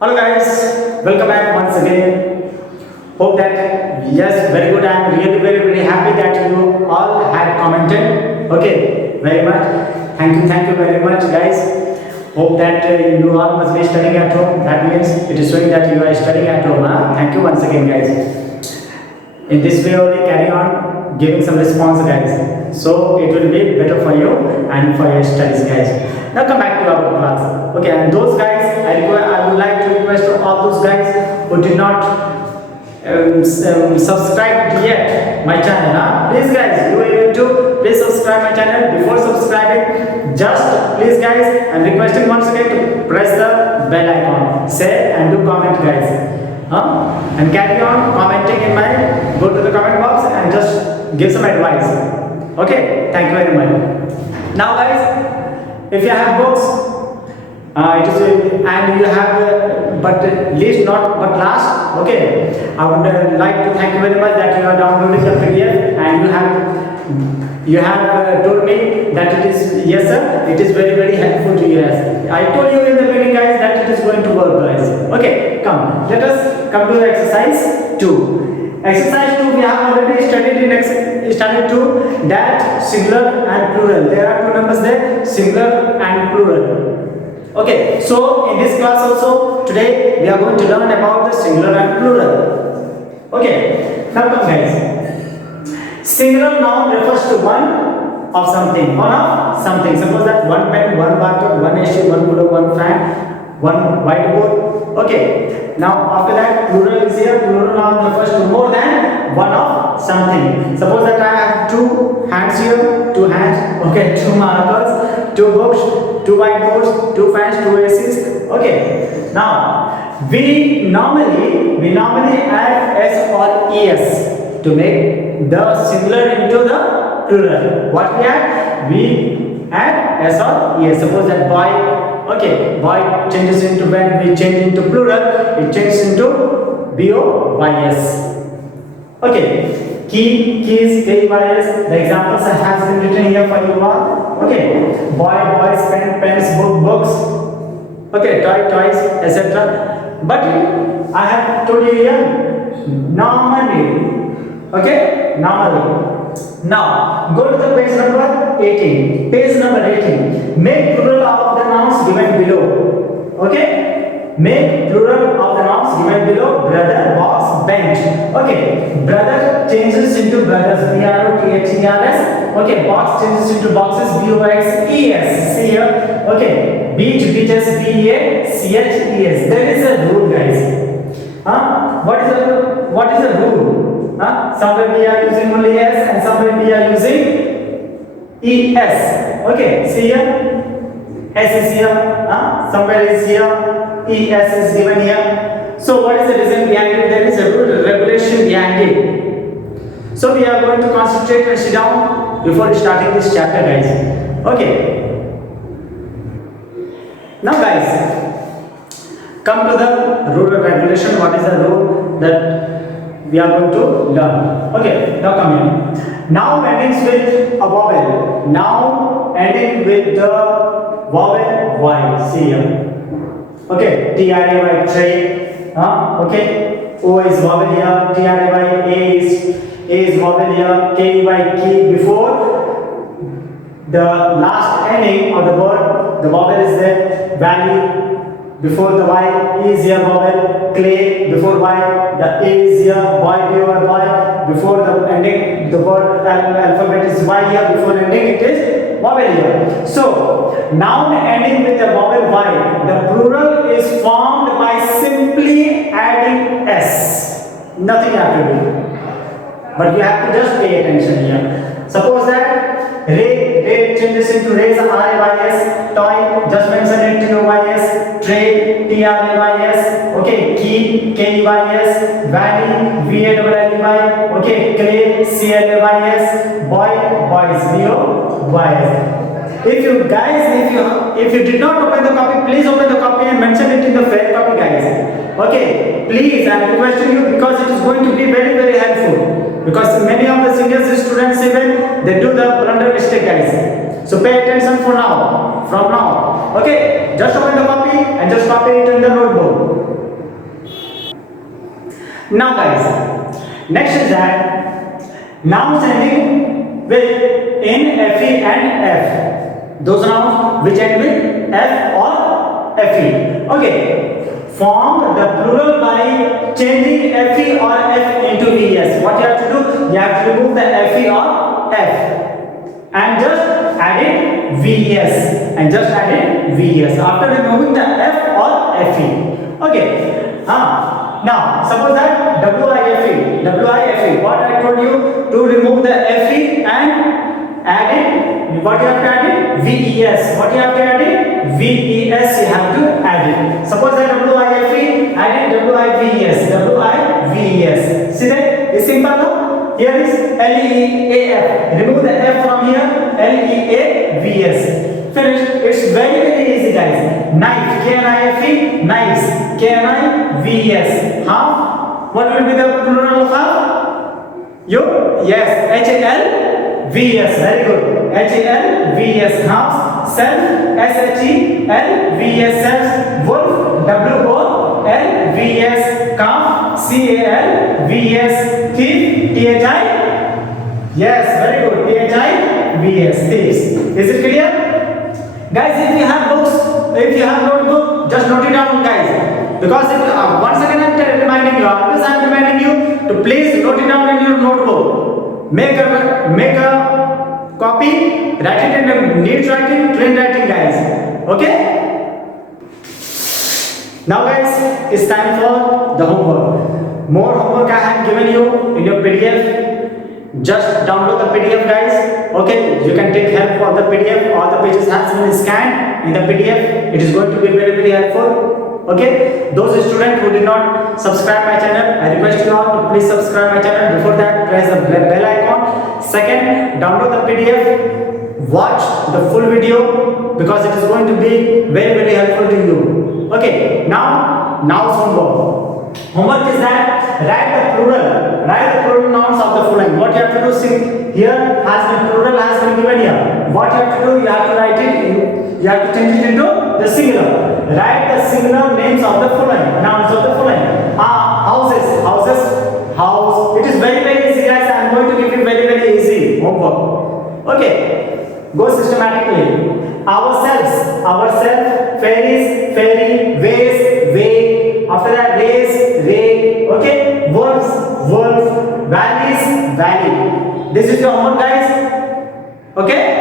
Hello guys, welcome back once again. Hope that yes, very good. I am really very happy that you all had commented. Okay, very much. Thank you very much, guys. Hope that you all must be studying at home. That means it is showing that you are studying at home. Huh? Thank you once again, guys. In this way, only carry on giving some response, guys. So it will be better for you and for your studies, guys. Now come back to our class. Okay, and those guys, I would like to request all those guys who did not subscribe yet my channel. Huh? Please, guys, you are able to please subscribe my channel. Before subscribing, just please, guys, I'm requesting once again to press the bell icon, share and do comment, guys. And carry on commenting in my go to the comment box and just give some advice. Okay, thank you very much. Now, guys, if you have books, it is and you have but least not but last. Okay, I would like to thank you very much that you are downloading the PDF and you have told me that it is yes sir, it is very helpful to you. Yes, I told you in the beginning, guys, that it is going to work, guys. Okay, come, let us come to exercise 2. Exercise 2 we have already studied in studied 2 that singular and plural. There are 2 numbers there, singular and plural. Okay, so in this class also today we are going to learn about the singular and plural. Okay, now come, guys. Singular noun refers to one of something, Suppose that one pen, one bathtub, one AC, one cooler, one fan, one whiteboard. Okay, now after that plural is here. Plural noun refers to more than one of something. Suppose that I have 2 hands here, 2 hands. Okay, 2 markers, 2 books, 2 whiteboards, 2 fans, 2 ACs. Okay, now we normally add s or es to make the singular into the plural. What we add? We add s or es. Suppose that boy, okay, boy changes into, when we change into plural, it changes into boys. Okay, keys, keys. The examples has been written here for you all. Okay, boys, pens, books. Okay, toys, etc. But I have told you here normally. Okay, normally. Now go to the page number 18. Page number 18. Make plural of the nouns given below. Okay, make plural of the nouns given below. Brother, box, bench. Okay, brother changes into brothers, BROTHERS. Okay, box changes into boxes, BOXES. See here. Okay, beach, beaches, BEACHES. There is a rule, guys. What is the rule? Somewhere we are using only S and somewhere we are using ES. Okay, see here. S is here. Somewhere is here. ES is given here. So what is the reason behind it? There is a rule, regulation behind it. So we are going to concentrate and sit down before starting this chapter, guys. Okay. Now, guys, come to the rule of regulation. What is the rule that we are going to learn? Okay, now come here. Noun endings with a vowel. Noun ending with the vowel Y. See here. Okay, TRAY, tray. Okay, O is vowel here. TRAY, A is vowel here. KY, key. Before the last ending of the word, the vowel is there. Valley. Before the Y is here vowel. Clay. Before Y, the A is here. Boy, or boy. Before the ending, the word alphabet is Y here. Before ending, it is vowel here. So noun ending with the vowel Y, the plural is formed by simply adding S. Nothing you have to do, but you have to just pay attention here. Suppose that Ray changes into rays, RAYS. Toy, just mention it, TOYS. Tray, TRAYS. Okay, key, KEYS. Valley, VALLEY. Okay, clay, CLAYS. Boy, boys, BOYS. If you did not open the copy, please open the copy and mention it in the fair copy, guys. Okay, please, I am requesting you because it is going to be very helpful. because many of the senior students even they do the blunder mistake, guys. So pay attention for now, from now. Okay, just open the copy and just copy it in the notebook. Now, guys, next is that nouns ending with in, fe and f. Those nouns which end with f or fe. Okay. Form the plural by changing fe or f into es. What you have to do? You have to remove the fe or f and just add it ves and just add it ves after removing the f or fe. Okay. Now suppose that wife. What I told you to remove the fe and add it. What you have to add it? Ves. What you have to add it? Ves. You have to add it. Suppose that wife, add it wives. See that? It's simple now. Here is leaf. Remove the f from here. leavs. Finished. It's very easy, guys. Knife. knife. Knives. knivs. Half. What will be the plural of half? Yes. halvs. Very good. halvs. Halves. Self. shelvs. Selves. Wolf. wolves. calf. calvs. thief. thi. Yes, very good. thivs. Thieves. Is it clear? Guys, if you have books, if you have notebook, just note it down, guys. Because once again I'm reminding you, always I'm reminding you to please note it down in your notebook. Make a copy, write it in a neat writing, clean writing, guys. Okay? Now, guys, it's time for the homework. More homework I have given you in your PDF. Just download the PDF, guys. Okay, you can take help of the PDF. All the pages has been scanned in the PDF. It is going to be very helpful. Okay, those students who did not subscribe my channel, I request you all to please subscribe my channel. Before that, press the bell icon. Second, download the PDF. Watch the full video because it is going to be very helpful to you. Okay, now homework. Homework is that write the plural nouns of the following. What you have to do, see here plural has been given here. What you have to do, you have to write it, you have to change it into the singular. Write the singular names of the following, nouns of the following. Houses, house. It is very easy, guys. I am going to give you very easy homework. Okay, go systematically. Ourselves, fairies, fairy, vase, way. After that, race, ray. Okay, wolves, valley. This is your homework, guys. Okay.